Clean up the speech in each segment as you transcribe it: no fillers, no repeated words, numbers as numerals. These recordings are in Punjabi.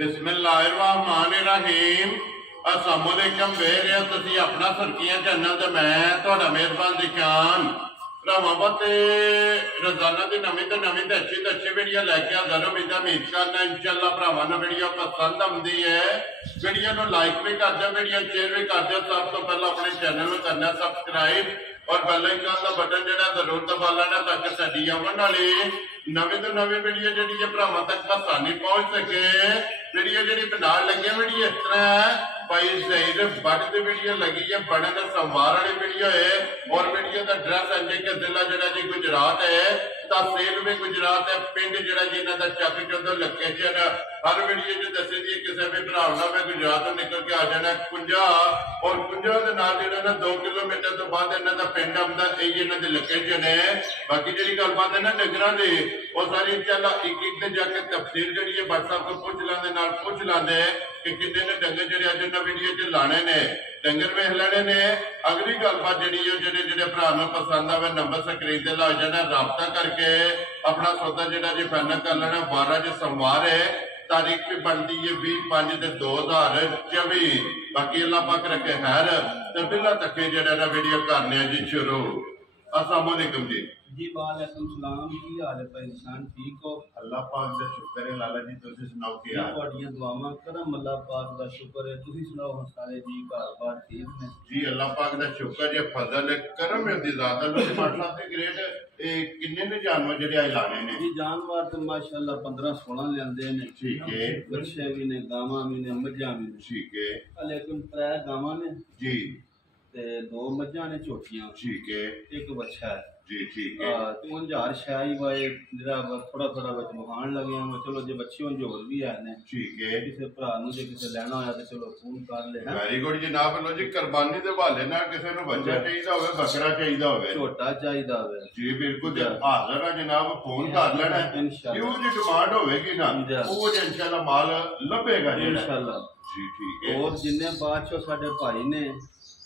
बिस्मिल्लाहिर्रहमानिर्रहीम। अस्सलामुअलैकुम। वेर तुसी अपना सुर्खियां चैनल ते मैं तुहाडा मेहरबान दिखान भरावां ते रोजाना की नवीं तो अच्छी वीडियो लैके हाजिर उम्मीद करना इंशाअल्लाह भरावां नूं वीडियो पसंद आउंदी है। वीडियो नूं लाइक भी कर दो, वीडियो शेयर भी कर दो। सब तो पहले अपने चैनल नूं करना सबसक्राइब और बेल आइकन का बटन जो जरूर दबा लेना ताकि साडी आने वाली नवी तो नवी वीडियो जी भरावां तक आसानी पहुंच सके। वीडियो जी बना लगे वीडियो इस तरह है भाई जहीर बट की वीडियो लगी है, बड़े का सोमवार वाली वीडियो है और वीडियो का एड्रैस है कि जिला जरा जी गुजरात है, तहसील भी गुजरात है, पिंड जरा जी इन्हों का चक चौधर लोकेशन हर वीडियो च दसी दी किसी भी भरा मैं गुजरात निकल के आ जाना कुंजा और कुंजा के नाल जो 2 किलोमीटर तो बाद इन्हों का पिंड आता यही इन्हों की लोकेशन है। बाकी जी गलबात है ना डंगर की वो सारी चल एक जाके तफसील जी व्हाट्सएप को पूछ लाते पूछ लाते कि कितने ने डंगर जो अज इन्होंने वीडियो च लाने ने डंगर वेख लेने ने। अगली गलबात जी जो भरा पसंद आवे नंबर स्क्रीन से ला जाना, रबता करके अपना सौदा जो जी फाइनल कर लेना। 12 जो सोमवार है, तारीख भी बनती है 20/5/2024। बाकी अल्लाह पाक रखे खैर तो बिला तक जो वीडियो करने जी शुरू। अस्सलाम वालेकुम जी। जी वालेकुम सलाम। की हाल है भाई इंसान ठीक हो? अल्लाह पाक दा शुक्र है लाला जी, तुसी सुनाओ की हाल? तुहाडियां दुआवां करम अल्लाह पाक दा शुक्र है। तुसी सुनाओ हम सारे जी घर-बार ठीक ने? जी अल्लाह पाक दा शुक्र है, फजल है, करम है दी ज़ात अल्लाह दी माशाअल्लाह से ग्रेट। किन्ने ने जानवर जेडे आज लाने ने? जी जानवर तो माशाअल्लाह 15-16 लेंदे ने। ठीक है। बच्चे भी ने, गावां भी ने, मज्जां भी ने। ठीक है। लेकिन 3 गावां ने जी ते 2 मज्जां ने छोटियां। ठीक है। एक बच्चा है जी ठीक है। तो हज़ार शाही वाए जरा थोड़ा थोड़ा बच बखान लगे हैं। चलो जो बच्चे हों जो होर भी है ने। ठीक है। किसी भरा नूं जे किसी लैना होया तो चलो फोन कर ले। वेरी गुड जनाब। लो जी कुर्बानी दे हवाले नाल किसी नूं बच्चा चाहिदा होवे, बकरा चाहिदा होवे, छोटा चाहिदा होवे जी बिल्कुल हाजिर है जनाब, फोन कर लेना। जो जी डिमांड होवेगी ना वो इंशाल्लाह माल लभेगा इंशाल्लाह जी। ठीक है। और जिन्ने बादशाह साडे भाई ने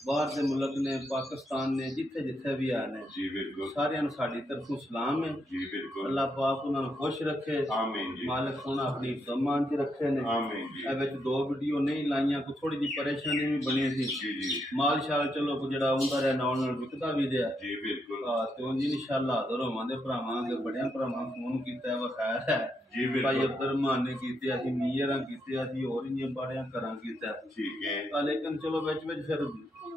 बाहर के मुल्क ने, पाकिस्तान ने, जिथे जिथे भी आए ने जी बिल्कुल सारियां नूं साडी तरफों सलाम है जी बिल्कुल। अल्लाह पाक उन्हां नूं खुश रखे, आमीन जी। मालिक सोना अपनी सम्मान च रखे ने। आमीन जी। ए विच 2 वीडियो नहीं लाइयां, कोई थोड़ी जी परेशानी भी बनी सी। जी जी। माल शाल चलो को जेड़ा आउंदा रहा नाल नाल विकदा भी दिया जी बिल्कुल। ते उंज इंशाअल्लाह हाज़िर होवांगे भरावां के बड़ियां भरावां फोन कीता है खैर है जी बिल्कुल। भाई अब्दुररहमान ने कीते, असीं मीरां कीते, असीं होर इन्ने बड़ियां घरां कीता। ठीक है। लेकिन चलो विच विच फिर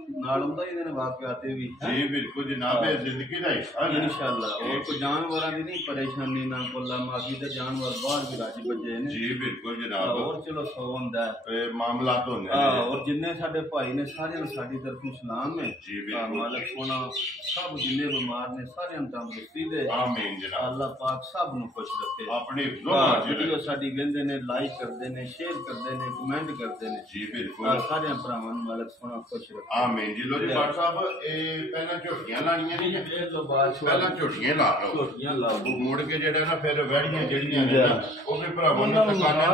नाल हुंदा ही ने वाक़ियाते भी जी बिल्कुल जनाब, जिंदगी दा हिस्सा है इंशाअल्लाह। और कोई जानवरां दी नहीं परेशानी ना कोला माफी ते जानवर बाहर भी राजी बजे ने जी बिल्कुल जनाब। और चलो सौ हुंदा है मामलात होंदे ने। और जिन्ने साडे भाई ने सारियां नूं साडी तरफों सलाम है जी बिल्कुल। मालिक सोना सब जिन्ने बीमार ने सारियां नूं तंदुरुस्ती दे। आमीन जनाब। अल्लाह पाक सब नूं खुश रखे। अपनी वीडियो साडी वेंदे ने, लाइक करदे ने, शेयर करदे ने, कमेंट करदे ने जी बिल्कुल। सारियां भरावां नूं मालिक सोना खुश रखे। आमीन जी। लो जी डॉक्टर साहब पहला झोटियां लानियां नहीं पहला झोटियां ला लो, झोटियां लाओ मुड़ के जेड़ा ना फिर वैड़ियां जेड़ियां ने ना वो भी भरावां नूं तकाना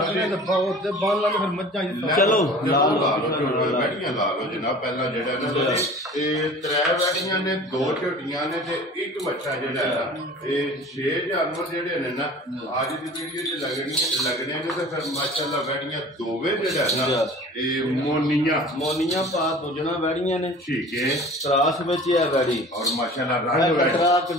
चलो ला लो वैड़ियां ला लो जनाब। पहला जेड़ा ना 3 वैड़ियां ने, 2 झोटियां ने ते एक बच्चा जेड़ा है ना 6 जानवर जेड़े ने ना आज दी वीडियो च लगने ने ते फिर माशाअल्लाह वैड़ियां दोवे जेड़ा ना मोनियां पा दुजना वैड़ियां ने। ठीक है। त्रास बची है वैड़ी और माशाअल्लाह रंग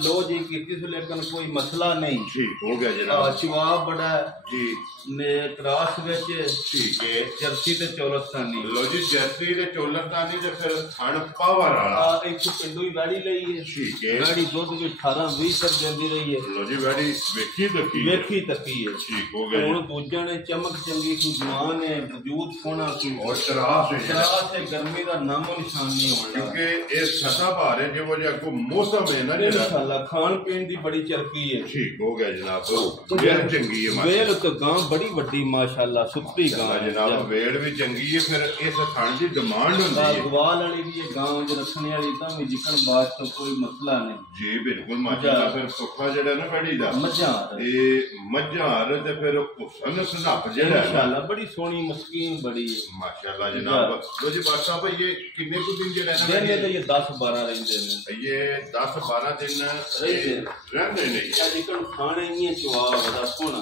लो जी कीती थी लेकिन कोई मसला नहीं। ठीक हो गया जनाब। जवाब बड़ा है जी ने त्रास विच। ठीक है। जर्सी ते चौलस्तानी। लो जी जर्सी ते चौलस्तानी ते फिर थन पावर वाला एक पिंडू ही वैड़ी लई है। ठीक है। वैड़ी दुध भी 18-20 तक देंदी रही है। लो जी वैड़ी वेखी तकी है। ठीक हो गया। हुण दूजा ने चमक चंगी सी, जवान है, वजूद सोना सी और त्रास है, गर्मी का नामो निशान नहीं होना क्योंकि ये सता भार है जो वजह को मौसम है ना इंशाअल्लाह। खान पीन दी बड़ी चरकी है। ठीक हो गया जनाब। वेल चंगी है, वेल तो गां बड़ी वड्डी माशाअल्लाह, सुथरी गां जनाब। वेल भी चंगी है, फिर इस खान की डिमांड होती है। गवाल वाली भी है, गांव च रखने वाली तां भी जिकन बात तो कोई मसला नहीं जी बिल्कुल माशाअल्लाह। फिर सुखा जेड़ा ना बड़ी दा मज्जार ते फिर हुसन सनप जेड़ा इंशाअल्लाह बड़ी सोहनी मस्कीन बड़ी है माशाअल्लाह जनाब। लो जी बादशाह भाई ये कितने ਕੁ ਦਿਨ ਜਿਹੜਾ ਨਾ दिन तो ये 10-12 रहते हैं ਇਹ 10-12 ਦਿਨ ਰਹਿੰਦੇ ਨੇ अजकल खाने ही चुआ बड़ा सोना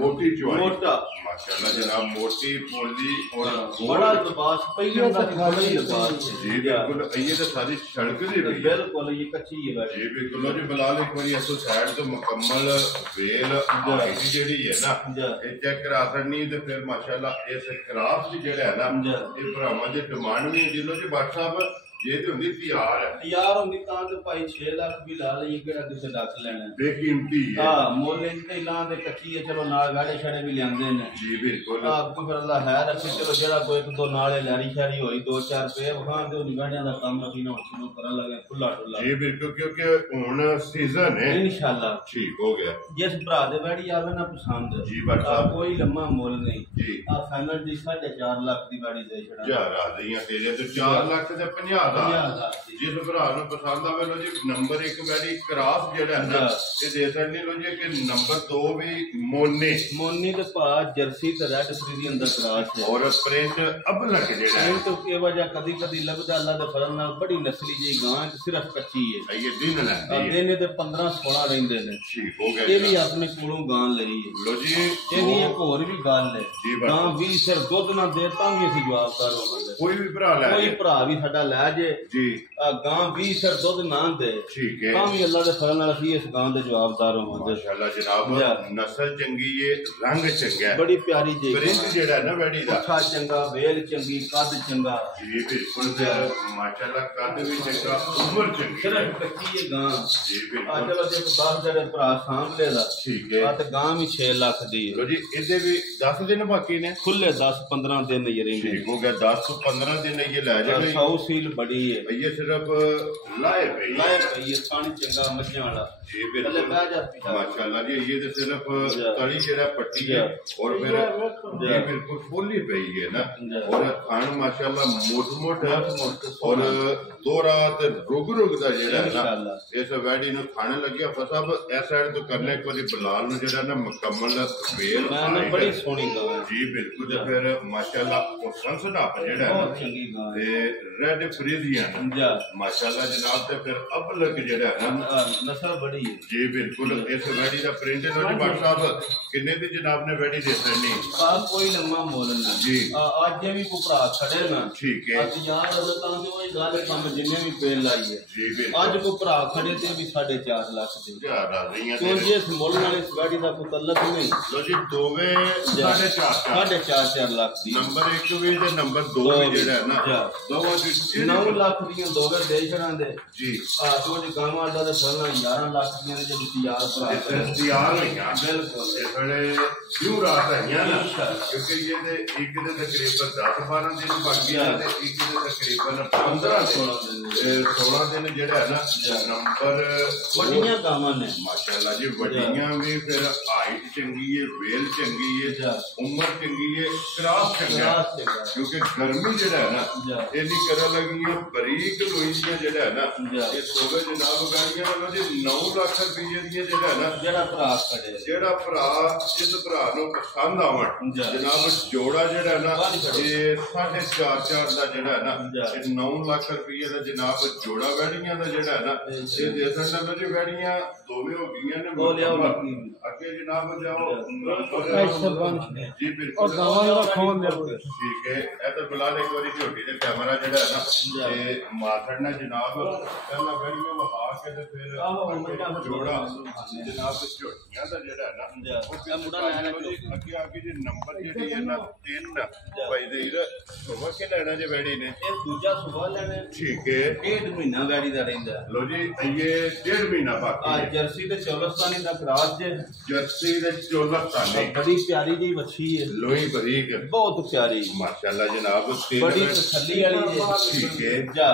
ਮੋਟੀ ਚੁਆਈ मोटा माशाल्लाह जनाब मोटी पोली और बड़ा लिबास पहले का खाली लिबास जी बिल्कुल ये तो सारी सड़क दी भी बिल्कुल ये कच्ची है जी बिल्कुल जी बिलाल एक बार ऐसो साइड तो मुकम्मल वेल आईटी जेडी है ना ये चेक करा सकनी ते फिर माशाल्लाह इस क्राफ्ट जेड़ा है ना ये भरावां दी डिमांड भी जिलो जी बात साहब ये तो हुंदी तैयार होंदी तां ते भाई 6 लाख भी ला लईए केड़ा किसे डक लेना बेकीमती है हां मोले ते लां दे कच्ची है चलो नाल गाड़े छड़े भी लेंदे ने जी बिल्कुल आपको फिर अल्लाह है रखे चलो जेड़ा कोई एक दो नाले लारी शारी होई 2-4 रुपए वहां दे उन गाड़ियां दा काम अभी ना शुरू करन लगे खुला डुला जी बिल्कुल क्योंकि हुन सीजन है इंशाल्लाह ठीक हो गया जिस भरा दे बैठी आवे ना पसंद जी बट साहब कोई लम्मा मोल नहीं जी आ फाइनल दी 4.5 लाख दी गाड़ी दे छड़ा जा राजियां तेरे तो 4 लाख ते 50 जिस भरा ਨੂੰ ਪਸੰਦ ਆਵੇ ਲੋ ਜੀ ਨੰਬਰ 1 ਵੈਰੀ ਕ੍ਰਾਸ ਜਿਹੜਾ ਹੈ ਨਾ ਇਹ ਦੇ ਸਕਦੇ ਲੋ ਜੀ ਕਿ ਨੰਬਰ 2 ਵੀ ਮੋਨੀ ਤੇ ਭਾ ਜਰਸੀ ਤੇ ਰੈਡ ਫਰੀ ਦੀ ਅੰਦਰ ਕ੍ਰਾਸ ਹੈ ਔਰ ਪ੍ਰਿੰਟ ਅਬਲਕ ਜਿਹੜਾ ਹੈ तो के वजह कदी कदी लगदा अल्लाह दे फजल नाल बड़ी नस्ली जी गां सिर्फ कच्ची है ये दिन लेंदी है देने ते 15-16 रहंदे ने ठीक हो गया ये भी अपने कोलों गां लई है लो जी ਇਹਦੀ ਇੱਕ ਹੋਰ ਵੀ ਗੱਲ ਹੈ ਗਾਂ 20 ਸਿਰ ਦੁੱਧ ਨਾ ਦੇ ਤਾਂ ਵੀ ਅਸੀਂ ਜਵਾਬਦਾਰ ਹੋਵਾਂਗੇ ਕੋਈ ਵੀ ਭਰਾ ਲੈ ਕੋਈ ਭਰਾ ਵੀ ਸਾਡਾ ਲੈ ਜੇ ਜੀ ਗਾਂ 20 ਸਿਰ ਦੁੱਧ ਨਾ ਦੇ ਠੀਕ ਹੈ ਤਾਂ ਵੀ ਅੱਲਾਹ ਦੇ ਫਜ਼ਲ ਨਾਲ ਅਸੀਂ ਇਸ ਗਾਂ ਦੇ ਜਵਾਬਦਾਰ ਹੋਵਾਂਗੇ ਮਾਸ਼ਾਅੱਲਾ ਜਨਾਬ ਨਸਲ ਚੰਗੀ ਹੈ ਰੰਗ ਚੰਗਾ ਹੈ ਬੜੀ ਪਿਆਰੀ ਜੀ ਪ੍ਰਿੰਟ ਜਿਹੜਾ ਹੈ ਨਾ ਬੈੜੀ ਦਾ ਅੱਖਾਂ ਚੰਗਾ ਵੇਲ ਚੰਗੀ ਕੱਦ ਚੰਗਾ ਜੀ ਬਿਲਕੁਲ ਮਾਸ਼ਾਅੱਲਾ ਕੱਦ ਵੀ ਚੰਗਾ ਉਮਰ ਚੰਗੀ ਸਿਰਫ ਕੱਚੀ ਹੈ ਗਾਂ ਜੀ ਬਿਲਕੁਲ ਆ ਚਲੋ ਜੇ 10 ਜਿਹੜੇ ਭਰਾ ਸਾਂਭਲੇ ਦਾ ਠੀਕ ਹੈ ਆ ਤੇ ਗਾਂ ਵੀ 6 ਲੱਖ ਦੀ ਹੈ ਲੋ ਜੀ ਇਹਦੇ ਵੀ 10 ਦਿਨ ਬਾਕੀ ਨੇ खुले 10-15 दिन ये रहेंगे ठीक हो गया 10 से 15 दिन ये ले जाएगा 100 सील बड़ी है ये सिर्फ लाए पे ये पानी चंगा मच्छियां वाला जी बिल्कुल माशाल्लाह जी ये तो सिर्फ तली जेड़ा पट्टी है और फिर ये बिल्कुल फुली पई है ना और खान माशाल्लाह मोट और दो रात रुग दा जेड़ा है ना इस वैडी नु खाने लगे फसाब इस साइड तो करने को बिलाल नु जेड़ा ना मुकम्मल वेल बड़ी सोहनी गां जी बिल्कुल फिर माशाल्लाह और संसदाप जेड़ा है ते रेड फ्रीजियन माशाल्लाह जनाब ते फिर अबलक जेड़ा है नस्ल बड़ी है जी बिल्कुल इस वैडी दा प्रिंट नो जी बात साहब किन्ने दी जनाब ने वैडी दे देनी कोई लम्मा मोल ना जी आज भी को भरा खड़े ना ठीक है आज यार तां ते ओही गल काम जिन्ने भी पेल लाई है जी बिल्कुल आज को भरा खड़े ते भी 4.5 लाख दे जा रही तो जे इस मोल नाल इस गाड़ी दा कोई तल्लक नहीं लो जी दोवे 4.5 लाख दी नंबर 1 भी ते नंबर 2 भी जेड़ा है ना दोवां दी 9 लाख दी दोवे दे छड़ां दे जी आ तो जी गांव वाला दे फलना 11 लाख दी जे तैयार भरा तैयार होइयां बिल्कुल ये थोड़े क्यों रात है ना क्योंकि ये ते एक दे तकरीबन 10-12 दिन बाकी है ते एक दे तकरीबन 15-16 दिन जेड़ा है ना नंबर वड्डियां गावां ने माशाल्लाह जी वड्डियां भी फिर हाइट चंगी है वेल चंगी है उम्र चंगी है क्रास चंगा क्योंकि गर्मी जेड़ा है ना इन्नी करा लगी है बारीक लोईयां जेड़ा है ना ये सोवे जनाब गाड़ियां वालों जी 9 लाख रुपये दी जेड़ा है ना जेड़ा भरा खड़े जेड़ा भरा जिस भरा नु पसंद आवन जनाब जोड़ा जेड़ा है ना ये 4.5 दा जेड़ा है ना ये 9 लाख रुपये दा जनाब जोड़ा वैड़ियां दा जेड़ा है ना ये दे सकदा जी वैड़ियां दोवे हो गईयां ने आगे जनाब जाओ जी बिल्कुल ठीक है ए तो बिलाल एक बारी झोटी दे कैमरा जेड़ा है ना ये मारना जनाब पहला वैड़ियां वहा के ते फिर जोड़ा जनाब झोटियां दा जेड़ा है ना अगे आगे जी नंबर जेडी है ना 3 भाई दे सुबह के लेना जे वैड़ी ने ये दूजा सुबह लेने ठीक है 1.5 महीना वैड़ी दा रहिंदा लो जी ये 1.5 महीना बाकी आ जर्सी ते चौलस्तानी दा क्रॉस जे जर्सी दे चौलस्तानी बड़ी प्यारी जी बच्ची है लोई बारीक बहुत प्यारी माशाल्लाह जनाब बड़ी तसल्ली वाली जे ठीक है जा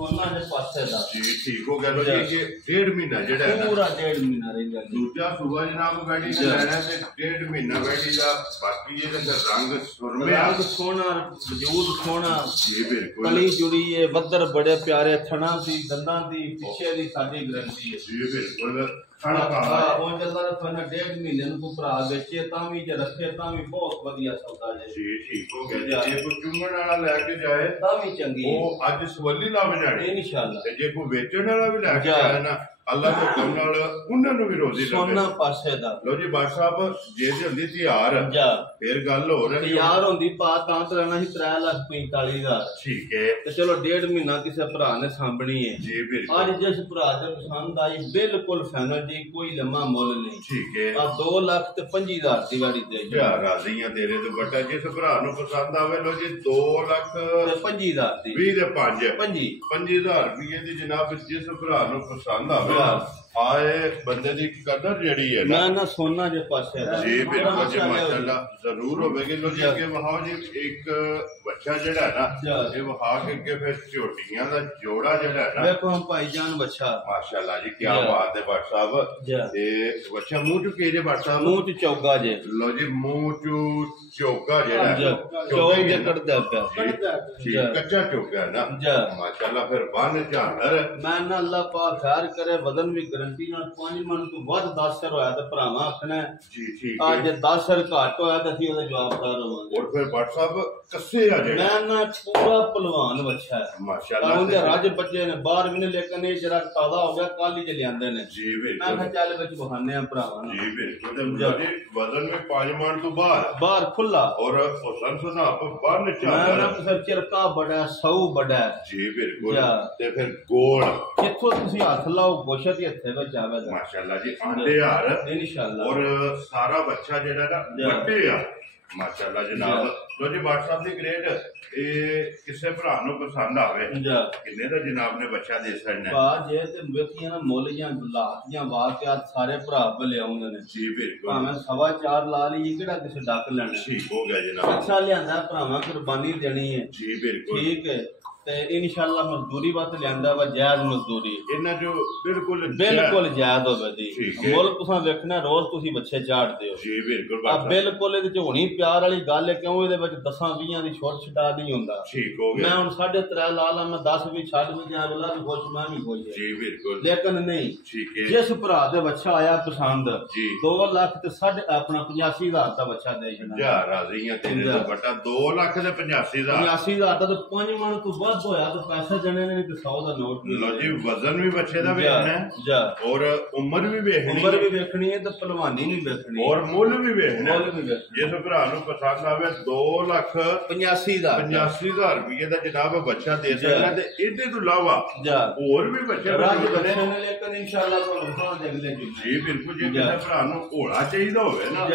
सोना दे पासे दा जी ठीक हो गया लो जी ये 1.5 महीना जेड़ा है पूरा 1.5 महीना रहिंदा दूजा सुबह जनाब वैड़ी ने लेना ते 1.5 महीना वैड़ी दा बाकी ये दे रंग सुरमे रंग सोना वजूद सोना जी बिल्कुल कली जुड़ी है बदर बड़े प्यारे थना दी दंदां दी पीछे दी साडी गारंटी है जी बिल्कुल ਖਾਣਾ ਖਾਣਾ ਉਹ ਚੱਲਦਾ ਰੱਖਣਾ 1.5 ਮਹੀਨੇ ਨੂੰ ਕੋਈ ਭਰਾ ਵੇਚੇ ਤਾਂ ਵੀ ਜੇ ਰੱਖੇ ਤਾਂ ਵੀ ਬਹੁਤ ਵਧੀਆ ਸੌਦਾ ਜੇ ਜੀ ਠੀਕ ਹੋ ਗਿਆ ਜੇ ਕੋਈ ਚੁੰਮਣ ਵਾਲਾ ਲੈ ਕੇ ਜਾਏ ਤਾਂ ਵੀ ਚੰਗੀ ਉਹ ਅੱਜ ਸਵੱਲੀ ਲੱਭ ਜਾਣੀ ਇਨਸ਼ਾਅੱਲਾ ਤੇ ਜੇ ਕੋਈ ਵੇਚਣ ਵਾਲਾ ਵੀ ਲੈ ਕੇ ਜਾਏ ਨਾ ਅੱਲਾਹ ਦੇ ਹੁਕਮ ਨਾਲ ਉਹਨਾਂ ਨੂੰ ਵੀ ਰੋਜ਼ੀ ਲੱਗੇ ਸੋਨਾ ਪਾਸੇ ਦਾ ਲੋ ਜੀ ਬਾਦ ਸਾਹਿਬ ਜੇ ਤੇ ਹੁੰਦੀ ਤਿਆਰ ਫਿਰ ਗੱਲ ਹੋ ਰਹੀ ਤਿਆਰ ਹੁੰਦੀ ਪਾ ਤਾਂ ਰਹਿਣਾ ਸੀ 3,45,000 ਠੀਕ ਹੈ ਤੇ ਚਲੋ 1.5 ਮਹੀਨਾ ਕਿਸੇ ਭਰਾ ਨੇ ਸਾਂਭਣੀ ਹੈ ਜੀ ਬਿਲਕੁਲ ਅੱਜ ਜਿਸ ਭਰਾ ਦੇ ਪਸੰਦ ਆਈ ਬਿਲਕੁਲ ਫਾਈਨਲ ਜੀ ਕੋਈ ਲੰਮਾ ਮੁੱਲ ਨਹੀਂ ਠੀਕ ਹੈ ਆ 2,25,000 ਦੀ ਵਾਰੀ ਦੇ ਜੀ ਰਾਜ਼ੀਆਂ ਤੇਰੇ ਤੋਂ ਵੱਡਾ ਜਿਸ ਭਰਾ ਨੂੰ ਪਸੰਦ ਆਵੇ ਲੋ ਜੀ 2,25,000 ਦੀ 20 ਦੇ 5 50,000 ਰੁਪਏ ਦੀ ਜਨਾਬ ਜਿਸ ਭਰਾ ਨੂੰ ਪਸੰਦ ਆਵੇ ਆਏ ਬੰਦੇ ਦੀ ਕਦਰ ਜਿਹੜੀ ਹੈ ਨਾ ਸੋਨਾ ਜੇ ਪਾਸੇ ਦਾ ਜੀ ਬਿਲਕੁਲ ਜੀ ਮਾਸ਼ਾਅੱਲਾ ਜ਼ਰੂਰ ਹੋਵੇਗੀ ਲੋ ਜੀ ਅੱਗੇ ਵਹਾਓ ਜੀ ਇੱਕ ਬੱਚਾ ਜਿਹੜਾ ਹੈ ਨਾ ਇਹ ਵਹਾ ਕੇ ਅੱਗੇ ਫਿਰ ਝੋਟੀਆਂ ਦਾ ਜੋੜਾ ਜਿਹੜਾ ਹੈ ਨਾ ਵੇਖੋ ਭਾਈਜਾਨ ਬੱਚਾ ਮਾਸ਼ਾਅੱਲਾ ਜੀ ਕੀ ਬਾਤ ਹੈ ਬਾਟ ਸਾਹਿਬ ਤੇ ਬੱਚਾ ਮੂੰਹ ਚ ਕੇ ਜੇ ਬਾਟ ਸਾਹਿਬ ਮੂੰਹ ਚ ਚੌਗਾ ਜੇ ਲੋ ਜੀ ਮੂੰਹ ਚ ਚੌਗਾ ਜਿਹੜਾ ਚੌਗ ਜੇ ਕੱਢਦਾ ਪਿਆ ਜੀ ਕੱਚਾ ਚੌਗਾ ਨਾ ਮਾਸ਼ਾਅੱਲਾ ਫਿਰ ਬੰਨ ਝਾਂਦਰ ਮੈਂ ਨਾ ਅੱਲਾਹ ਪਾਕ ਖੈਰ ਕਰੇ ਵਜ਼ਨ ਵੀ ਗਰੰਟੀ ਨਾਲ 5 ਮਣ ਤੋਂ ਵੱਧ 10 ਸਰ ਹੋਇਆ ਤੇ ਭਰਾਵਾਂ ਆਖਣਾ ਜੀ ਠੀਕ ਹੈ ਅੱਜ 10 ਸਰ ਘੱਟ ਹੋਇਆ ਤਾਂ ਅਸੀਂ ਉਹਦਾ ਜਵਾਬਦਾਰ ਹੋਵਾਂਗੇ ਔਰ ਫਿਰ ਬਾਟ ਸਾਹਿਬ ਕੱਸੇ ਆ ਜਿਹੜਾ ਮੈਂ ਨਾ ਪੂਰਾ ਪਹਿਲਵਾਨ ਬੱਚਾ ਹੈ ਮਾਸ਼ਾਅੱਲਾ ਉਹਦੇ ਰੱਜ ਬੱਚੇ ਨੇ ਬਾਹਰ ਵੀ ਨੇ ਲੇਕਿਨ ਇਹ ਜਰਾ ਤਾਜ਼ਾ ਹੋ ਗਿਆ ਕੱਲ ਹੀ ਚ ਲਿਆਂਦੇ ਨੇ ਜੀ ਮੈਂ ਕਿਹਾ ਚੱਲ ਵਿੱਚ ਬਹਾਨੇ ਆ ਭਰਾਵਾਂ ਨੂੰ ਜੀ ਬਿਲਕੁਲ ਤੇ ਵਜ਼ਨ ਵੀ 5 ਮਣ ਤੋਂ ਬਾਹਰ ਖੁੱਲਾ ਔਰ ਹੁਸਨ ਸੁਨਾਪ ਬੰਨ ਮੈਂ ਝਾਂਦਰ ਨਾ ਫਿਰ ਚਿਰਕਾ ਬੜਾ ਸੌ ਬੜਾ ਜੀ ਬਿਲਕੁਲ ਤੇ ਫਿਰ ਗੋਲ ਜਿੱਥੋਂ ਤੁਸੀਂ ਹੱਥ ਲਾਓ ਗੋਸ਼ਤ ਹੀ ਹੱਥੇ ਵਿੱਚ ਆਵੇਗਾ ਮਾਸ਼ਾਅੱਲਾ ਜੀ ਆਂਡੇ ਹਾਰ ਇਨਸ਼ਾਅੱਲਾ ਔਰ ਸਾਰਾ ਬੱਚਾ ਜਿਹੜਾ ਨਾ ਵੱਡੇ ਆ ਮਾਸ਼ਾਅੱਲਾ ਜਨਾਬ ਲੋ ਜੀ ਬਾਟ ਸਾਹਿਬ ਦੀ ਗ੍ਰੇਡ ਇਹ ਕਿਸੇ ਭਰਾ ਨੂੰ ਪਸੰਦ ਆਵੇ ਕਿੰਨੇ ਦਾ ਜਨਾਬ ਨੇ ਬੱਚਾ ਦੇ ਸਕਣਾ ਪਾ ਜੇ ਤੇ ਵੇਖੀਆਂ ਨਾ ਮੁੱਲ ਜਾਂ ਲਾਤੀਆਂ ਵਾਕਿਆਤ ਸਾਰੇ ਭਰਾ ਬਲੇ ਆਉਂਦੇ ਨੇ ਜੀ ਬਿਲਕੁਲ ਭਾਵੇਂ 4.5 ਲਾ ਲਈ ਕਿਹੜਾ ਕਿਸੇ ਡੱਕ ਲੈਣਾ ਠੀਕ ਹੋ ਗਿਆ ਜਨਾਬ ਅੱਛਾ ਲਿਆਂਦਾ ਭਰਾਵਾਂ ਕੁਰਬਾਨੀ ਦੇਣੀ ਹੈ ਜੀ ਬਿਲਕੁਲ ਠੀਕ ਹੈ ਤੇ ਇਨਸ਼ਾਅੱਲਾ ਮਜ਼ਦੂਰੀ ਵਾਸਤੇ ਲਿਆਂਦਾ ਵਾ ਜਾਇਜ਼ ਮਜ਼ਦੂਰੀ ਇਹਨਾਂ ਜੋ ਬਿਲਕੁਲ ਜਾਇਜ਼ ਹੋਵੇ ਦੀ ਮੁੱਲ ਤੁਸੀਂ ਵੇਖਣਾ ਰੋਜ਼ ਤੁਸੀਂ ਬੱਚੇ ਝਾੜਦੇ ਹੋ ਜੀ ਬਿਲਕੁਲ ਆ ਬਿਲਕੁਲ ਇਹਦੇ ਚ ਹੋਣੀ ਪਿਆਰ ਵਾਲੀ ਗੱਲ ਹੈ ਕਿਉਂ ਇਹਦੇ ਵਿੱਚ 10-20 ਦੀ ਛੋਟ ਛਟਾ ਨਹੀਂ ਹੁੰਦਾ ਠੀਕ ਹੋ ਗਿਆ ਮੈਂ ਹੁਣ 3.5 ਲਾ ਲਾ ਮੈਂ 10 ਵੀ ਛੱਡ ਵੀ ਜਾਂ ਵਾਲਾ ਵੀ ਖੁਸ਼ ਮੈਂ ਵੀ ਖੁਸ਼ ਜੀ ਬਿਲਕੁਲ ਲੇਕਿਨ ਨਹੀਂ ਠੀਕ ਹੈ ਜਿਸ ਭਰਾ ਦੇ ਬੱਚਾ ਆਇਆ ਪਸੰਦ ਜੀ 2 ਲੱਖ ਤੇ ਆਪਣਾ 85,000 ਦਾ ਬੱਚਾ ਦੇ ਜਣਾ ਜਾ ਰਾਜ਼ੀਆਂ ਤੇਰੇ ਤੋਂ ਵੱਡਾ 2 ਲੱਖ ਤੇ 85,000 85,000 ਦਾ ਤੇ 5 ਮਣ ਤੋਂ ਵੱਧ ਹੋਇਆ ਤੇ ਪੈਸਾ ਜਣੇ ਨੇ ਤੇ 100 ਦਾ ਨੋਟ ਲੋ ਜੀ ਵਜ਼ਨ ਵੀ ਬੱਚੇ ਦਾ ਵੇਖਣਾ ਹੈ ਔਰ ਉਮਰ ਵੀ ਵੇਖਣੀ ਹੈ ਤੇ ਪਹਿਲਵਾਨੀ ਵੀ ਵੇਖਣੀ ਔਰ ਮੁੱਲ ਵੀ ਵੇਖਣਾ ਜਿਸ ਭਰਾ ਨੂੰ ਪਸੰਦ ਆਵੇ 2,85,000 ਰੁਪਏ ਦਾ ਜਨਾਬ ਬੱਚਾ ਦੇ ਸਕਦਾ ਤੇ ਇਹਦੇ ਤੋਂ ਇਲਾਵਾ ਹੋਰ ਵੀ ਬੱਚੇ ਨੇ ਲੇਕਿਨ ਇਨਸ਼ਾਅੱਲਾ ਤੁਹਾਨੂੰ ਤਾਂ ਦੇਖਦੇ ਜੀ ਬਿਲਕੁਲ ਜੇ ਕਿਸੇ ਭਰਾ ਨੂੰ ਘੋੜਾ ਚਾਹੀਦਾ ਹੋਵੇ ਨਾ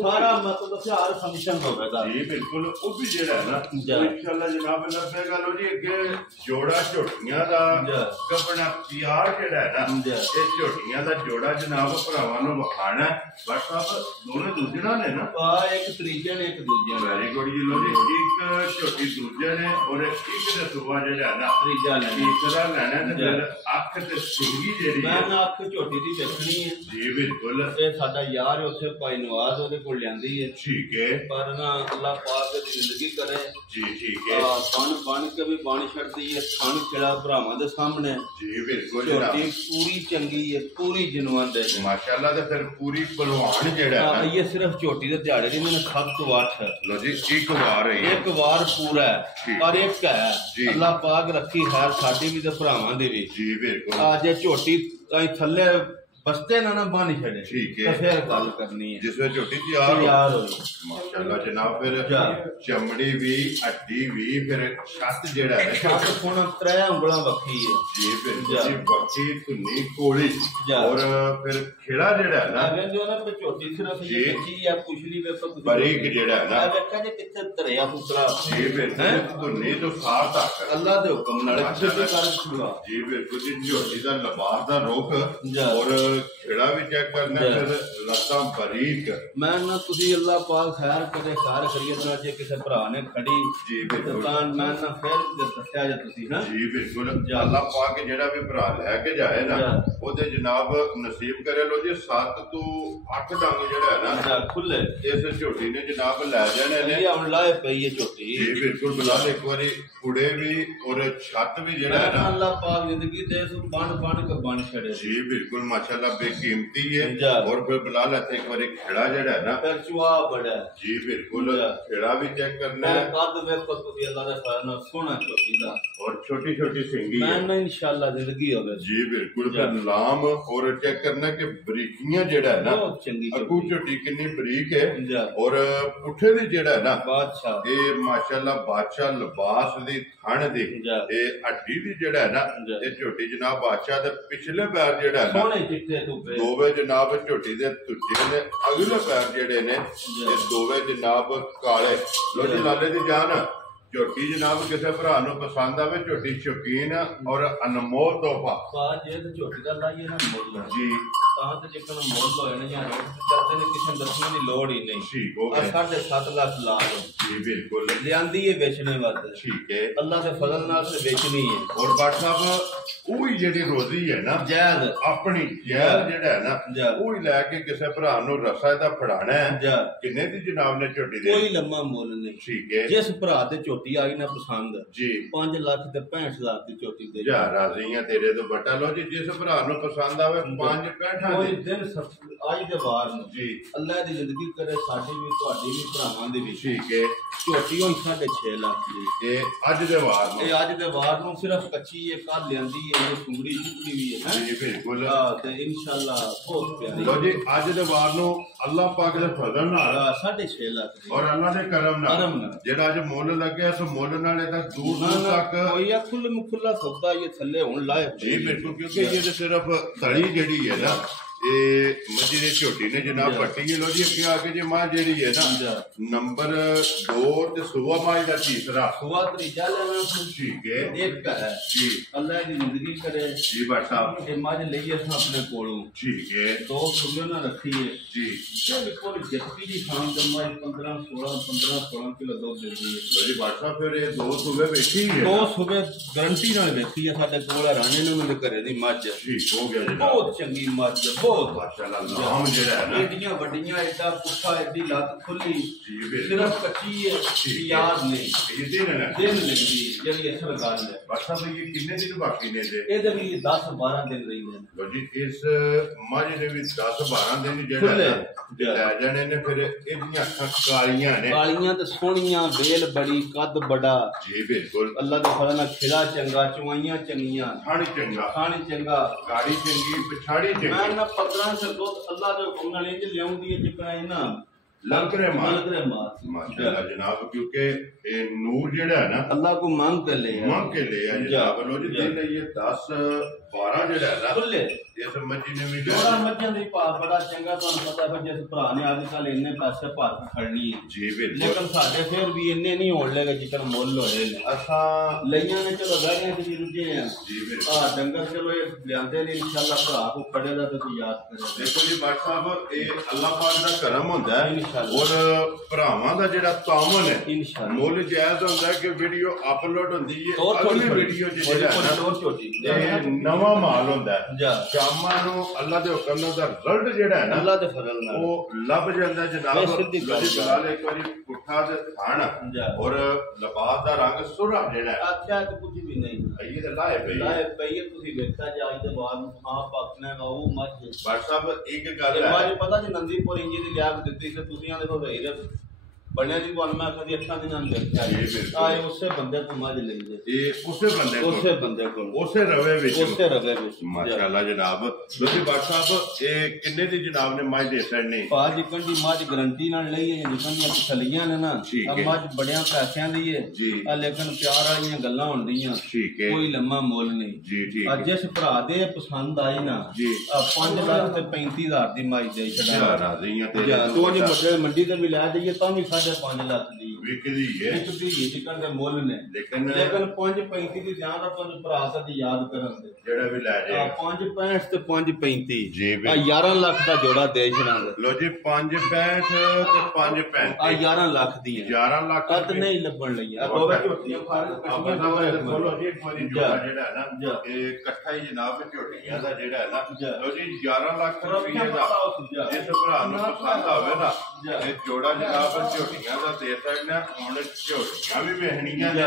ਸਾਰਾ ਮਤਲਬ ਹਰ ਫੰਕਸ਼ਨ ਹੋਵੇਗਾ ਜੀ ਬਿਲਕੁਲ ਉਹ ਵੀ ਜਿਹੜਾ ਹੈ ਨਾ ਇਨਸ਼ਾਅੱਲਾ ਜਨਾਬ ਲੱਭੇਗਾ ਲੋ ਜੀ ਅੱਗੇ ਜੋੜਾ ਝੋਟੀਆਂ ਦਾ ਕੱਪੜਾ ਤਿਆਰ ਜਿਹੜਾ ਹੈ ਨਾ ਇਹ ਝੋਟੀਆਂ ਦਾ ਜੋੜਾ ਜਨਾਬ ਭਰਾਵਾਂ ਨੂੰ ਵਿਖਾਣਾ ਬਸ ਸਾਹਿਬ ਦੋਨੇ ਦੂਜਣਾ ਨੇ ਨਾ ਇੱਕ ਤੀਜੇ ਨੇ ਇੱਕ ਦੂਜੇ ਨੇ ਵੈਰੀ ਗੁੱਡ ਜੀ ਲੋ ਜੀ ਇੱਕ ਝੋਟੀ ਦੂਜੇ ਨੇ ਔਰ ਇੱਕ ਦੇ ਸੁਬਾ ਜਿਹੜਾ ਨਾ ਤੀਜਾ ਤੀਸਰਾ ਲੈਣਾ ਤੇ ਫਿਰ ਅੱਖ ਤੇ ਸਿੰਗੀ ਜਿਹੜੀ ਮੈਂ ਨਾ ਅੱਖ ਝੋਟੀ ਦੀ ਦੇਖਣੀ ਹੈ ਜੀ ਬਿਲਕੁਲ ਇਹ ਸਾਡਾ ਯਾਰ ਉੱਥੇ ਭਾਈ ਨਵਾਜ਼ ਉਹਦੇ ਕੋਲ ਲਿਆਂਦੀ ਹੈ ਠੀਕ ਹੈ ਪਰ ਨਾ ਅੱਲਾਹ ਪਾਕ ਦੀ ਜ਼ਿੰਦਗੀ ਕਰੇ ਜੀ ਠੀਕ ਹੈ ਬਣ ਕੇ ਵੀ ਬਾਣੀ ਛੱਡਦੀ ਹੈ ਖਾਣ ਖਿਲਾ ਭਰਾਵਾਂ ਦੇ ਸਾਹਮਣੇ ਜੀ ਬਿਲਕੁਲ ਝੋਟੀ ਪੂਰੀ ਚੰਗੀ ਹੈ ਪੂਰੀ ਜਨਵੰਤ ਹੈ ਮਾਸ਼ਾਅੱਲਾ ਤੇ ਫਿਰ ਪੂਰੀ ਪਹਿਲਵਾਨ ਜਿਹੜਾ ਹੈ ਇਹ ਸਿਰਫ ਝੋਟੀ ਦੇ ਦਿਹਾੜੇ ਦੀ ਮੈਨੂੰ 7 ਤੋਂ 8 ਲੋ ਜੀ ਇੱਕ ਵਾਰ ਪੂਰਾ ਹੈ ਪਰ ਇੱਕ ਹੈ ਅੱਲਾਹ ਪਾਕ ਰੱਖੀ ਹੈ ਸਾਡੀ ਵੀ ਤੇ ਭਰਾਵਾਂ ਦੀ ਵੀ ਜੀ ਬਿਲਕੁਲ ਜੇ ਝੋਟੀ ਥੱਲੇ ਬਸਤੇ ਨਾ ਬਣ ਛੜੇ ਠੀਕ ਹੈ ਫਿਰ ਗੱਲ ਕਰਨੀ ਹੈ ਜਿਸ ਵਿੱਚ ਝੋਟੀ ਤਿਆਰ ਹੋਈ ਮਾਸ਼ਾਅੱਲਾ ਜਨਾਬ ਫਿਰ ਚਮੜੀ ਵੀ ਹੱਡੀ ਵੀ ਫਿਰ ਛੱਤ ਜਿਹੜਾ ਹੈ ਛੱਤ ਕੋਣ 3 ਉਂਗਲਾਂ ਵੱਖੀ ਹੈ ਜੀ ਬਿਲਕੁਲ ਜੀ ਬੱਕੀ ਧੁੰਨੀ ਕੋਲੀ ਔਰ ਫਿਰ ਖੇੜਾ ਜਿਹੜਾ ਹੈ ਨਾ ਕਹਿੰਦੇ ਉਹਨਾਂ ਤੇ ਝੋਟੀ ਸਿਰਫ ਇਹ ਕੱਚੀ ਆ ਪੁਛਲੀ ਵੇਖੋ ਬਰੀਕ ਜਿਹੜਾ ਹੈ ਨਾ ਵੇਖਾ ਜੇ ਕਿੱਥੇ ਧਰਿਆ ਪੁੱਤਰਾ ਜੀ ਬਿਲਕੁਲ ਧੁੰਨੀ ਤੋਂ ਸਾਫ ਤੱਕ ਅੱਲਾਹ ਦੇ ਹੁਕਮ ਨਾਲ ਕਿਸੇ ਕਰ ਛੁੜਾ ਜੀ ਬਿਲਕੁਲ ਜੀ ਝੋਟੀ ਦਾ ਲਬਾਸ ਦਾ ਰੁਖ ਔਰ ਖੇੜਾ ਵੀ ਚੈੱਕ ਕਰਨਾ ਫਿਰ ਲੱਤਾਂ ਬਰੀਕ ਮੈਂ ਨਾ ਤੁਸੀਂ ਅੱਲਾਹ ਪਾਕ ਖੈਰ कदे कार खरीदना जे किसी भरा ने खड़ी जी बिल्कुल दुकान मैं ना फिर दस्या जे तुसी ना जी बिल्कुल अल्लाह पाक जेड़ा भी भरा लैके जाए ना ओदे जनाब नसीब करे लो जी 7 तो 8 डंग जेड़ा है ना खुले इस झोटी ने जनाब लै जाने ने ये हुन लाए पई है झोटी जी बिल्कुल बिलाल एक बारी कुड़े भी और छत भी जेड़ा है ना अल्लाह पाक जिंदगी दे सु बन के बन छड़े जी बिल्कुल माशाल्लाह बेकीमती है और फिर बिलाल एक बारी खेड़ा जेड़ा है ना चुआ बड़ा जी बिल्कुल खेड़ा भी चेक करना है कद देखो तुसी अल्लाह दे फजल सोना छोटी दा और छोटी छोटी सिंगी है मैं इंशाल्लाह जिंदगी होवे जी बिल्कुल फिर लाम और चेक करना कि बरीकियां जेड़ा है ना बहुत चंगी अगू झोटी कितनी बरीक है और पुठे दी जेड़ा है ना बादशाह ये माशाल्लाह बादशाह लिबास दी थण दी ये हड्डी दी जेड़ा है ना ये झोटी जनाब बादशाह दे पिछले पैर जेड़ा है ना सोने चिट्टे धुप्पे दोवे जनाब झोटी दे तुजे ने अगले पैर जेड़े ने ये दोवे जनाब काले लो जी लाले दी जान झोटी जनाब किसी भरा नूं पसंद आवे झोटी शौकीन और अनमोल तोहफा बात जे ते झोटी दा लाइए ना मुੱਲ जी ਤਾਂ ਤੇ ਜਿੱਕਣ ਮੁੱਲ ਹੋਏ ਨੇ ਜਾਂ ਕਰਦੇ ਨੇ ਕਿਸੇ ਦੱਸਣ ਦੀ ਲੋੜ ਹੀ ਨਹੀਂ ठीक हो गया 7.5 ਲੱਖ ਲਾ ਲਓ जी बिल्कुल ਲਿਆਂਦੀ ਹੈ ਵੇਚਣੇ ਵਾਸਤੇ ठीक है ਅੱਲਾ ਦੇ ਫਜ਼ਲ ਨਾਲ ਤੇ ਵੇਚਣੀ ਹੈ और बाट साहब ਉਹੀ ਜਿਹੜੀ ਰੋਜ਼ੀ ਹੈ ਨਾ ਜਾਇਜ਼ ਆਪਣੀ ਜੈਲ ਜਿਹੜਾ ਹੈ ਨਾ ਉਹੀ ਲੈ ਕੇ ਕਿਸੇ ਭਰਾ ਨੂੰ ਰਸਾ ਦਾ ਫੜਾਣਾ ਹੈ ਕਿੰਨੇ ਦੀ ਜਨਾਬ ਨੇ ਝੋਟੀ ਦੇ ਕੋਈ ਲੰਮਾ ਮੁੱਲ ਨਹੀਂ ਠੀਕ ਹੈ ਜਿਸ ਭਰਾ ਤੇ ਝੋਟੀ ਆਈ ਨਾ ਪਸੰਦ ਜੀ 5 ਲੱਖ ਤੇ 65,000 ਦੀ ਝੋਟੀ ਦੇ ਜਾ ਰਾਜ਼ੀ ਆ ਤੇਰੇ ਤੋਂ ਬਟਾ ਲੋ ਜੀ ਜਿਸ ਭਰਾ ਨੂੰ ਪਸੰਦ ਆਵੇ 5-65 ਕੋਈ ਦੀ ਦਿਨ ਅੱਜ ਦੇ ਵਾਰ ਨੂੰ ਜੀ ਅੱਲਾ ਦੀ ਜ਼ਿੰਦਗੀ ਕਰੇ ਸਾਡੀ ਵੀ ਤੁਹਾਡੀ ਵੀ ਭਰਾਵਾਂ ਦੀ ਵੀ ਠੀਕ ਹੈ ਝੋਟੀ ਹੋਈ 6.5 ਲੱਖ ਦੀ ਇਹ ਅੱਜ ਦੇ ਵਾਰ ਨੂੰ ਇਹ ਅੱਜ ਦੇ ਵਾਰ ਨੂੰ ਸਿਰਫ ਕੱਚੀ ਹੈ ਕੱਲ ਲਿਆਂਦੀ ਹੈ ਇਹ ਸੁੰਗੜੀ ਚੁੱਕੜੀ ਵੀ ਹੈ ਜੀ ਬਿਲਕੁਲ ਤੇ ਇਨਸ਼ਾਅੱਲਾ ਬਹੁਤ ਪਿਆਰੀ ਲੋ ਜੀ ਅੱਜ ਦੇ ਵਾਰ ਨੂੰ ਅੱਲਾਹ ਪਾਕ ਦੇ ਫਜ਼ਲ ਨਾਲ 6.5 ਲੱਖ ਦੀ ਔਰ ਅੱਲਾਹ ਦੇ ਕਰਮ ਨਾਲ ਜਿਹੜਾ ਅੱਜ ਮੁੱਲ ਲੱਗਿਆ ਸੋ ਮੁੱਲ ਨਾਲ ਇਹਦਾ ਦੂਰ ਦੂਰ ਤੱਕ ਕੋਈ ਆ ਖੁੱਲਾ ਸੌਦਾ ਇਹ ਥੱਲੇ ਹੁਣ ਲਾਏ ਜੀ ਬਿਲਕੁਲ ਕਿਉਂਕਿ ਇਹ ਸਿਰਫ ਤਲੀ ਜਿਹੜੀ ਹੈ ਨਾ ਇਹ ਮੱਝੀ ਦੀ ਝੋਟੀ ਨੇ ਜਨਾਬ ਪੱਟੀ ਹੈ ਲੋ ਜੀ ਅੱਗੇ ਆ ਕੇ ਜੇ ਮਾਂ ਜਿਹੜੀ ਹੈ ਨਾ ਨੰਬਰ 2 ਤੇ ਸੁਬਾ ਮਾਂ ਦਾ ਤੀਸਰਾ ਸੁਬਾ ਤੀਜਾ ਲੈਣਾ ਠੀਕ ਹੈ ਇੱਕ ਹੈ ਜੀ ਅੱਲਾਹ ਦੀ ਜ਼ਿੰਦਗੀ ਕਰੇ ਜੀ ਬਾਟ ਸਾਹਿਬ ਇਹ ਮੱਝ ਲਈਏ ਅਸੀਂ ਆਪਣੇ ਕੋਲੋਂ ਠੀਕ ਹੈ 2 ਸੁਬੇ ਨਾ ਰੱਖੀਏ ਜੀ ਇਹ ਕੋਲ ਜੱਤੀ ਦੀ ਖਾਂ ਜਮਾ 15-16 ਕਿਲੋ ਦੁੱਧ ਦਿੰਦੀ ਹੈ ਲੋ ਜੀ ਬਾਟ ਸਾਹਿਬ ਫਿਰ ਇਹ 2 ਸੁਬੇ ਵੇਖੀ ਹੈ 2 ਸੁਬੇ ਗਰੰਟੀ ਨਾਲ ਵੇਖੀ ਹੈ ਸਾਡੇ ਕੋਲ ਰਾਣੇ ਨੇ ਮੇਰੇ ਘਰੇ ਦੀ ਮੱਝ ਠੀਕ ਹੋ ਗਿਆ ਜੀ ਬਹੁਤ ਚੰਗੀ ਮੱਝ ਬਹੁਤ ਮਾਸ਼ਾਅੱਲਾ ਨਾਮ ਜਿਹੜਾ ਹੈ ਨਾ ਏਡੀਆਂ ਵੱਡੀਆਂ ਐਡਾ ਪੁੱਠਾ ਐਡੀ ਲੱਤ ਖੁੱਲੀ ਜੀ ਬਿਲਕੁਲ ਸਿਰਫ ਕੱਚੀ ਹੈ ਯਾਦ ਨਹੀਂ ਇਹ ਦਿਨ ਹੈ ਦਿਨ ਲੱਗਦੀ ਜਿਹੜੀ ਅਸਲ ਗੱਲ ਹੈ ਬਾਟ ਸਾਹਿਬ ਇਹ ਕਿੰਨੇ ਦਿਨ ਬਾਕੀ ਨੇ ਜੇ ਇਹਦੇ ਵੀ 10-12 ਦਿਨ ਰਹਿੰਦੇ ਨੇ ਲੋ ਜੀ ਇਸ ਮੱਝ ਦੇ ਵੀ 10-12 ਦਿਨ ਜਿਹੜਾ ਲੈ ਜਾਣੇ ਨੇ ਫਿਰ ਇਹਦੀਆਂ ਅੱਖਾਂ ਕਾਲੀਆਂ ਨੇ ਕਾਲੀਆਂ ਤੇ ਸੋਹਣੀਆਂ ਵੇਲ ਬੜੀ ਕੱਦ ਬੜਾ ਜੀ ਬਿਲਕੁਲ ਅੱਲਾ ਦੇ ਫਜ਼ਲ ਨਾਲ ਖਿਲਾ ਚੰਗਾ ਚੁਆਈਆਂ ਚੰਗੀਆਂ ਖਾਣੀ ਚੰਗਾ ਖਾਣੀ ਚੰਗਾ ਗਾੜੀ ਚੰਗੀ ਪਛਾੜੀ ਚੰਗੀ ਮੈਂ ਨਾ 15 ਸੇ ਦੁੱਧ ਅੱਲਾ ਦੇ ਹੁਕਮ ਨਾਲ ਇੰਜ ਲਿਆਉਂਦੀ ਹੈ ਜਿਕਣਾ ਇਹਨਾਂ ਲਲਕਰੇ ਮਾਰ ਮਾਸ਼ਾਅੱਲਾ ਜਨਾਬ ਕਿਉਂਕਿ ਇਹ ਨੂਰ ਜਿਹੜਾ ਹੈ ਨਾ ਅੱਲਾ ਕੋ ਮੰਗ ਕੇ ਲੈ ਮੰਗ ਕੇ ਲੈ ਆ ਜਨਾਬ ਲੋ ਜੀ ਦਿਨ ਇਹ 10-12 ਜਿਹੜਾ ਹੈ ਨਾ ਖੁੱਲੇ ਇਸ ਮੱਝੀ ਨੇ ਵੀ ਜੋੜਾ ਮੱਝਾਂ ਦੀ ਭਾਅ ਬੜਾ ਚੰਗਾ ਤੁਹਾਨੂੰ ਪਤਾ ਹੈ ਜਿਸ ਭਰਾ ਨੇ ਅੱਜ ਕੱਲ ਇੰਨੇ ਪੈਸੇ ਭਰ ਕੇ ਖੜਨੀ ਹੈ ਜੀ ਬਿਲਕੁਲ ਲੇਕਿਨ ਸਾਡੇ ਫਿਰ ਵੀ ਇੰਨੇ ਨਹੀਂ ਹੋਣ ਲੱਗੇ ਜਿੱਕਣ ਮੁੱਲ ਹੋਏ ਨੇ ਅਸਾਂ ਲਈਆਂ ਨੇ ਚਲੋ ਵਹਿਆਂ ਚ ਵੀ ਰੁੱਝੇ ਆ ਜੀ ਬਿਲਕੁਲ ਡੰਗਰ ਚਲੋ ਇਹ ਲਿਆਂਦੇ ਨੇ ਇਨਸ਼ਾਅੱਲਾ ਭਰਾ ਕੋ ਖੜੇ ਦਾ ਤੁਸੀਂ ਯਾਦ ਕਰਿਓ ਦੇਖੋ ਜੀ ਬਾਟ ਸਾਹਿਬ ਇਹ ਅੱਲਾਹ ਪਾਕ ਦਾ ਕਰਮ ਹੁੰਦਾ ਹੈ ਇਨਸ਼ਾਅੱਲਾ ਔਰ ਭਰਾਵਾਂ ਦਾ ਜਿਹੜਾ ਤਾਮਨ ਹੈ ਇਨਸ਼ਾਅੱਲਾ ਮੁੱਲ ਜਾਇਜ਼ ਹੁੰਦਾ ਹੈ ਕਿ ਵੀਡੀਓ ਅਪਲੋਡ ਹੁੰਦੀ ਹੈ ਅਗਲੀ ਵੀਡੀਓ ਜਿਹੜਾ ਹੈ ਨਾ ਹੋਰ ਛੋਟੀ ਇਹ ਨਵਾਂ ਮਾਲ ਹੁੰਦਾ ਹੈ ਜਾ ਸ਼ਾਮਾਂ ਨੂੰ ਅੱਲਾਹ ਦੇ ਹੁਕਮ ਨਾਲ ਦਾ ਰਿਜ਼ਲਟ ਜਿਹੜਾ ਹੈ ਨਾ ਅੱਲਾਹ ਦੇ ਫਜ਼ਲ ਨਾਲ ਉਹ ਲੱਭ ਜਾਂਦਾ ਜਨਾਬ ਸਿੱਧੀ ਗੱਲ ਬਲਾਲ ਇੱਕ ਵਾਰੀ ਪੁੱਠਾ ਦੇ ਥਾਣ ਔਰ ਲਿਬਾਸ ਦਾ ਰੰਗ ਸੁਰਾ ਜਿਹੜਾ ਹੈ ਆਖਿਆ ਕਿ ਕੁਝ ਵੀ ਨਹੀਂ ਇਹ ਤਾਂ ਲਾਏ ਪਈ ਲਾਏ ਪਈ ਤੁਸੀਂ ਵੇਖਤਾ ਜੇ ਅੱਜ ਦੇ ਬਾਅਦ ਨੂੰ ਆਪ ਆਪਣਾ ਉਹ ਮੱਝ ਬਾਟ ਸਾਹਿਬ ਇੱਕ ਗੱਲ ਹੈ ਮੱਝ ਪਤਾ ਜੀ ਨੰਦੀਪੁਰ ਇੰਜੀ ਦੀ ਲਿਆ ਕੇ ਦਿੱਤੀ ਸੀ ਤੁਸੀਂ ਆਦੇ ਕੋਲ ਇਹਦੇ ਬਣਿਆ ਜੀ ਤੁਹਾਨੂੰ ਮੈਂ ਕਦੀ ਅੱਖਾਂ ਦੇ ਨਾਲ ਦੇਖਿਆ ਆਏ ਉਸੇ ਬੰਦੇ ਤੋਂ ਮੱਝ ਲਈ ਜੇ ਇਹ ਉਸੇ ਬੰਦੇ ਕੋਲ ਉਸੇ ਰਵੇ ਵਿੱਚ ਮਾਸ਼ਾਅੱਲਾ ਜਨਾਬ ਤੁਸੀਂ ਬਾਟ ਸਾਹਿਬ ਇਹ ਕਿੰਨੇ ਦੀ ਜਨਾਬ ਨੇ ਮੱਝ ਦੇ ਛੜਨੀ ਬਾਜ ਜਿਕਣ ਦੀ ਮੱਝ ਗਰੰਟੀ ਨਾਲ ਲਈ ਹੈ ਜਿਕਣ ਦੀਆਂ ਥਲੀਆਂ ਨੇ ਨਾ ਆ ਮੱਝ ਬੜਿਆਂ ਪੈਸਿਆਂ ਦੀ ਹੈ ਆ ਲੇਕਿਨ ਪਿਆਰ ਵਾਲੀਆਂ ਗੱਲਾਂ ਹੁੰਦੀਆਂ ਕੋਈ ਲੰਮਾ ਮੁੱਲ ਨਹੀਂ ਜੀ ਠੀਕ ਅੱਜ ਇਸ ਭਰਾ ਦੇ ਪਸੰਦ ਆਈ ਨਾ ਆ 5 ਲੱਖ ਤੇ 35,000 ਦੀ ਮੱਝ ਦੇ ਛੜਾ ਰਾਜ਼ੀਆਂ ਤੇ ਤੂੰ ਜੇ ਮੰਡੀ ਤੇ ਵੀ ਲੈ ਜਾਈਏ ਤਾਂ ਵੀ 5.5 ਲੱਖ ਦੀ ਵਿਕਦੀ ਹੈ ਵਿਕਦੀ ਜਿੱਕਾਂ ਦੇ ਮੁੱਲ ਨੇ ਲੇਕਿਨ 5.35 ਦੀ ਜਾਂ ਦਾ ਤੁਹਾਨੂੰ ਭਰਾ ਕਦੀ ਯਾਦ ਕਰਨ ਦੇ ਜਿਹੜਾ ਵੀ ਲੈ ਜਾਏ 5.65 ਤੇ 5.35 ਜੀ 11 ਲੱਖ ਦਾ ਜੋੜਾ ਦੇ ਛੜਾਂਗੇ ਲੋ ਜੀ 5.65 ਤੇ 5.35 11 ਲੱਖ ਦੀ 11 ਲੱਖ ਕੱਦ ਨਹੀਂ ਲੱਭਣ ਲਈ ਆ ਦੋਵੇਂ ਝੋਟੀਆਂ ਫਾਰਗ ਕੱਟੀਆਂ ਖੋਲੋ ਜੀ ਇੱਕ ਵਾਰੀ ਜੋੜਾ ਜਿਹੜਾ ਹੈ ਨਾ ਇਹ ਇਕੱਠਾ ਹੀ ਜਨਾਬ ਝੋਟੀਆਂ ਦਾ ਜਿਹੜਾ ਹੈ ਨਾ ਲੋ ਜੀ 11 ਲੱਖ ਰੁਪਏ ਦਾ ਜਿਸ ਭਰਾ ਨੂੰ ਪਸੰਦ ਆਵੇ ਨਾ ਇਹ ਜੋੜਾ ਜਨਾਬ ਝੋਟੀਆਂ ਦਾ ਦੇ ਸਕਦੇ ਹੁਣ ਝੋਟੀਆਂ ਵੀ ਵੇਖਣੀਆਂ ਨੇ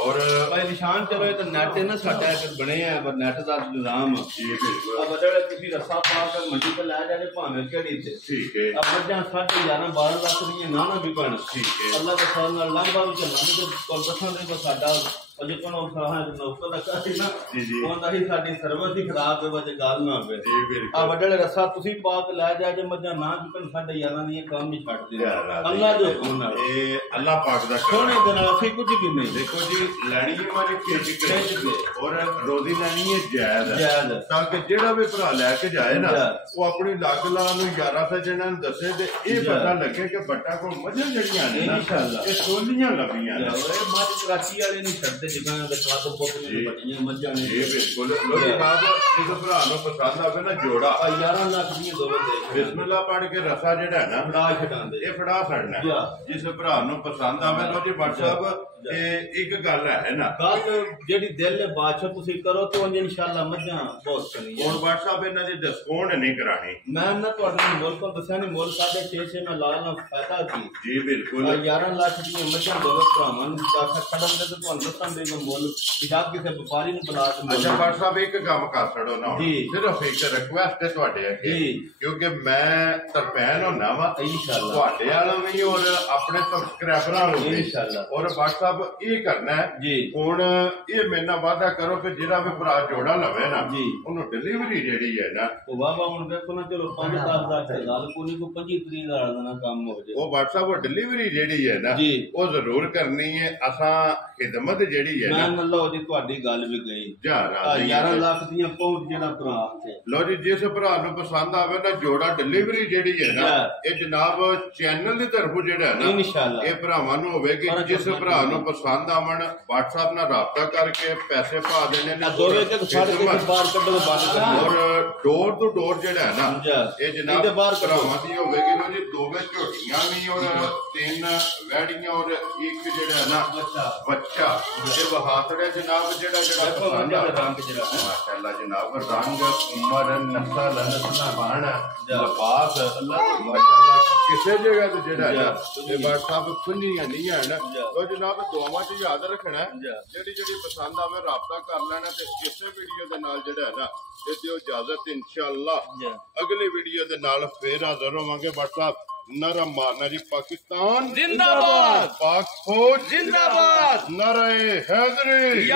ਔਰ ਭਾਈ ਨਿਸ਼ਾਨ ਚਲੋ ਇਹ ਤਾਂ ਨੈਟ ਨਾ ਸਾਡਾ ਇੱਕ ਬਣਿਆ ਪਰ ਨੈਟ ਦਾ ਨਿਜ਼ਾਮ ਜੀ ਬਿਲਕੁਲ ਆ ਬਦਲ ਤੁਸੀਂ ਰੱਸਾ ਪਾ ਕੇ ਮੰਡੀ ਤੇ ਲੈ ਜਾਣੇ ਭਾਵੇਂ ਕਿਹੜੀ ਤੇ ਠੀਕ ਹੈ ਆ ਮੱਝਾਂ 11.5 12 ਲੱਖ ਦੀਆਂ ਨਾ ਵੀ ਬਣ ਠੀਕ ਹੈ ਅੱਲਾਹ ਦੇ ਫਜ਼ਲ ਨਾਲ ਲੰਬਾ ਵੀ ਚੱਲਾਂਗੇ ਤੇ ਕੋਲ ਬਸਾਂ ਦੇ ਸਾਡਾ ਅਜੇ ਕੋਨੋਂ ਸਾਹਾਂ ਨੌਕਰ ਦਾ ਕਾਹੀ ਨਾ ਜੀ ਜੀ ਉਹਦਾ ਹੀ ਸਾਡੀ ਸਰਵਿਸ ਹੀ ਖਰਾਬ ਹੈ ਵਜੇ ਗੱਲ ਨਾ ਹੋਵੇ ਜੀ ਬਿਲਕੁਲ ਆ ਵੱਡੇ ਰੱਸਾ ਤੁਸੀਂ ਪਾ ਕੇ ਲੈ ਜਾ ਜੇ ਮੱਝਾਂ ਨਾ ਵਿਕਣ ਸਾਡੇ ਯਾਰਾਂ ਦੀਆਂ ਕੰਮ ਹੀ ਛੱਡ ਦੇ ਅੱਲਾਹ ਦੇ ਹੁਕਮ ਨਾਲ ਇਹ ਅੱਲਾਹ ਪਾਕ ਦਾ ਸੋਹਣੇ ਦੇ ਨਾਲ ਅਸੀਂ ਕੁਝ ਵੀ ਨਹੀਂ ਦੇਖੋ ਜੀ ਲੈਣੀ ਹੈ ਮਾਰੀ ਖੇਚ ਕੇ ਔਰ ਰੋਜ਼ੀ ਲੈਣੀ ਹੈ ਜਾਇਜ਼ ਤਾਂ ਕਿ ਜਿਹੜਾ ਵੀ ਭਰਾ ਲੈ ਕੇ ਜਾਏ ਨਾ ਉਹ ਆਪਣੀ ਲੱਗ ਲਾ ਨੂੰ ਯਾਰਾਂ ਸੱਜਣਾਂ ਨੂੰ ਦੱਸੇ ਤੇ ਇਹ ਪਤਾ ਲੱਗੇ ਕਿ ਬੱਟਾ ਕੋਲ ਮੱਝਾਂ ਜਿਹੜੀਆਂ ਨੇ ਇਨਸ਼ਾਅੱਲਾ ਇਹ ਸੋਹਣੀਆਂ ਲੱਭੀਆਂ ਨੇ ਇਹ ਮੱਝ ਕਰਾਚੀ ਵਾਲੇ ਨਹੀਂ ਛੱਡਦੇ ਜਿੱਦਾਂ ਦੇ ਕਾਦ ਬੋਤਲੇ ਬੱਟੀਆਂ ਮੱਝਾਂ ਨੇ ਇਹ ਬਿਲਕੁਲ ਲੋਕੀ ਬਾਬ ਇਸ ਭਰਾ ਨੂੰ ਪਸੰਦ ਆਵੇ ਨਾ ਜੋੜਾ 11 ਲੱਖ ਦੀਆਂ ਦੋਵੇਂ ਦੇ ਬਿਸਮਿਲ੍ਲਾ ਪੜ ਕੇ ਰਸਾ ਜਿਹੜਾ ਹੈ ਨਾ ਫੜਾ ਛਡਾਉਂਦੇ ਇਹ ਫੜਾ ਛੱਡਣਾ ਜਿਸ ਭਰਾ ਨੂੰ ਪਸੰਦ ਆਵੇ ਲੋ ਜੀ WhatsApp ਇਹ ਇੱਕ ਗੱਲ ਹੈ ਨਾ ਗੱਲ ਜਿਹੜੀ ਦਿਲ ਦੇ ਬਾਦਸ਼ਾਹ ਤੁਸੀਂ ਕਰੋ ਤੇ ਉਹ ਇਨਸ਼ਾਅੱਲਾ ਮੱਝਾਂ ਬਹੁਤ ਚੰਗੀਆਂ ਹੁਣ WhatsApp ਇਹਨਾਂ ਦੇ ਡਿਸਕਾਊਂਟ ਨਹੀਂ ਕਰਾਣੀ ਮੈਂ ਨਾ ਤੁਹਾਡੇ ਮੁੱਲ ਤੋਂ ਦੱਸਿਆ ਨਹੀਂ ਮੁੱਲ 6.5 ਮੈਂ ਲਾ ਲਾਂ ਫਾਇਦਾ ਕੀ ਜੀ ਬਿਲਕੁਲ 11 ਲੱਖ ਦੀਆਂ ਮੱਝਾਂ ਦੋਵੇਂ ਭਰਾਵਾਂ ਨੂੰ ਖੜਨ ਦੇ ਤੇ ਤੁਹਾਨੂੰ ਦੱਸਾਂ ਦੇ ਮੁੱਲ ਜਾਂ ਕਿਸੇ ਵਪਾਰੀ ਨੂੰ ਬੁਲਾ ਕੇ ਅੱਛਾ WhatsApp ਇੱਕ ਕੰਮ ਕਰ ਛੜੋ ਨਾ ਸਿਰਫ ਇੱਕ ਰਿਕੁਐਸਟ ਹੈ ਤੁਹਾਡੇ ਅੱਗੇ ਕਿਉਂਕਿ ਮੈਂ ਤਰਪੈਨ ਹੋਣਾ ਵਾ ਇਨਸ਼ਾਅੱਲਾ ਤੁਹਾਡੇ ਵਾਲਾ ਵੀ ਔਰ ਆਪਣੇ ਸਬਸਕ੍ਰਾਈਬਰਾਂ ਨੂੰ ਇਨਸ਼ਾਅੱਲਾ ਔਰ WhatsApp ਇਹ ਕਰਨਾ ਹੈ ਹੁਣ ਇਹ ਮੇਰੇ ਨਾਲ ਵਾਅਦਾ ਕਰੋ ਕਿ ਜਿਹੜਾ ਵੀ ਭਰਾ ਜੋੜਾ ਲਵੇ ਨਾ ਉਹਨੂੰ ਡਿਲੀਵਰੀ ਜਿਹੜੀ ਹੈ ਨਾ ਉਹ ਵਾਵਾ ਹੁਣ ਦੇਖੋ ਨਾ ਚਲੋ 5-10 ਦਾ ਗੱਲ ਕੋਈ ਕੋ 25 ਤਰੀਕ ਦਾ ਨਾ ਕੰਮ ਹੋ ਜਾਏ ਉਹ WhatsApp ਡਿਲੀਵਰੀ ਜਿਹੜੀ ਹੈ ਨਾ ਉਹ ਜ਼ਰੂਰ ਕਰਨੀ ਹੈ ਅਸਾਂ ਖਿਦਮਤ ਜਿਹੜੀ ਹੈ ਨਾ ਲਓ ਜੀ ਤੁਹਾਡੀ ਗੱਲ ਵੀ ਗਈ 11 ਲੱਖ ਦੀਆਂ ਪਹੁੰਚ ਜਿਹੜਾ ਭਰਾ ਲਓ ਜੀ ਜਿਸ ਭਰਾ ਨੂੰ ਪਸੰਦ ਆਵੇ ਨਾ ਜੋੜਾ ਡਿਲੀਵਰੀ ਜਿਹੜੀ ਹੈ ਨਾ ਇਹ ਜਨਾਬ ਚੈਨਲ ਦੀ ਤਰਫੋਂ ਜਿਹੜਾ ਹੈ ਨਾ ਇਨਸ਼ਾਅੱਲਾ ਇਹ ਭਰਾਵਾਂ ਨੂੰ ਹੋਵੇਗੀ ਜਿਸ ਭਰਾ ਨੂੰ ਪਸੰਦ ਆਵਣ WhatsApp ਨਾਲ ਰਾਬਤਾ ਕਰਕੇ ਪੈਸੇ ਪਾ ਦੇਣੇ ਨੇ ਦੋਵੇਂ ਤੇ ਫੜ ਕੇ ਬਾਹਰ ਕੱਢੋ ਬੰਦ ਕਰੋ ਔਰ ਡੋਰ ਟੂ ਡੋਰ ਜਿਹੜਾ ਹੈ ਨਾ ਇਹ ਜਨਾਬ ਭਰਾਵਾਂ ਦੀ ਹੋਵੇਗੀ ਲੋ ਜੀ ਦੋਵੇਂ ਝੋਟੀਆਂ ਵੀ ਔਰ 3 ਵੈੜੀਆਂ ਔਰ ਇੱਕ ਜਿਹੜਾ ਹੈ ਨਾ ਬੱਚਾ ਇਹ ਵਹਾਤੜੇ ਜਨਾਬ ਜਿਹੜਾ ਪਸੰਦ ਆ ਰੰਗ ਜਿਹੜਾ ਮਾਸ਼ਾਅੱਲਾ ਜਨਾਬ ਰੰਗ ਉਮਰ ਨਸਲ ਨਸਲਾਨ ਲਿਬਾਸ ਅੱਲਾਹ ਮਾਸ਼ਾਅੱਲਾ ਕਿਸੇ ਜਗ੍ਹਾ ਤੇ ਜਿਹੜਾ ਹੈ ਇਹ WhatsApp ਖੁੱਲੀਆਂ ਨਹੀਂ ਹੈ ਨਾ ਉਹ ਜਨਾਬ ਦੁਆਵਾਂ 'ਚ ਯਾਦ ਰੱਖਣਾ ਜਿਹੜੀ ਪਸੰਦ ਆਵੇ ਰਾਬਤਾ ਕਰ ਲੈਣਾ ਤੇ ਇਸੇ ਵੀਡੀਓ ਦੇ ਨਾਲ ਜਿਹੜਾ ਹੈ ਨਾ ਇਹ ਦਿਓ ਇਜਾਜ਼ਤ ਇਨਸ਼ਾਅੱਲਾ ਅਗਲੀ ਵੀਡੀਓ ਦੇ ਨਾਲ ਫੇਰ ਹਾਜ਼ਰ ਹੋਵਾਂਗੇ WhatsApp नारा मारना जी पाकिस्तान जिंदाबाद पाक फौज जिंदाबाद नारे हैदरी